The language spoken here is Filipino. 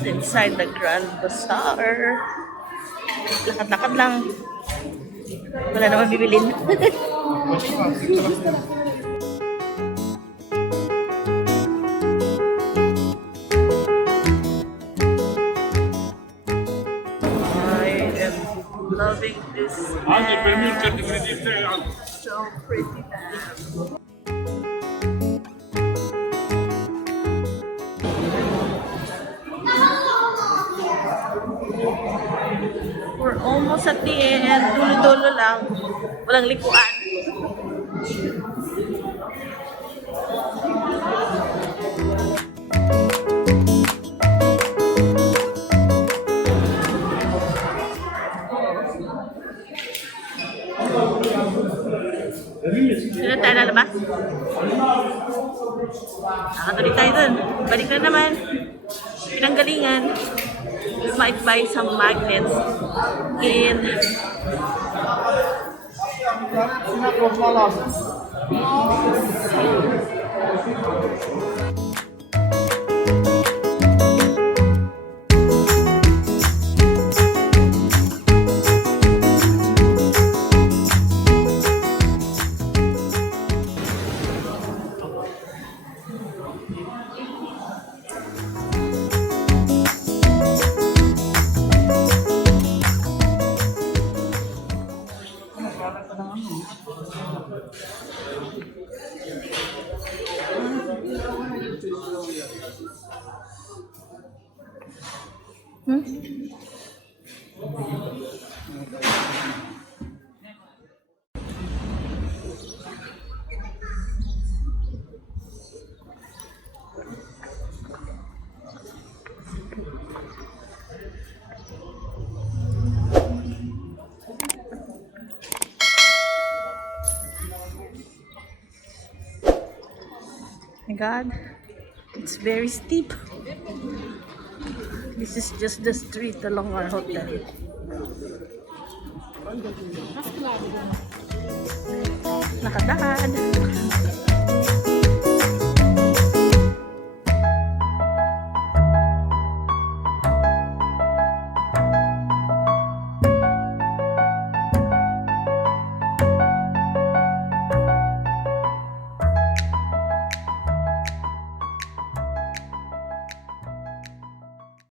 Inside the Grand Bazaar. Lakad-lakad lang. Wala naman bibilin. I am loving this. So pretty. We're almost at the end. Dulo-dulo lang. Walang likuan. Sino tayo lalabas? Nakatuloy tayo dun. Balik na naman. Pinanggalingan. We might buy some magnets in my God, it's very steep. This is just the street along our hotel. Nakadaan.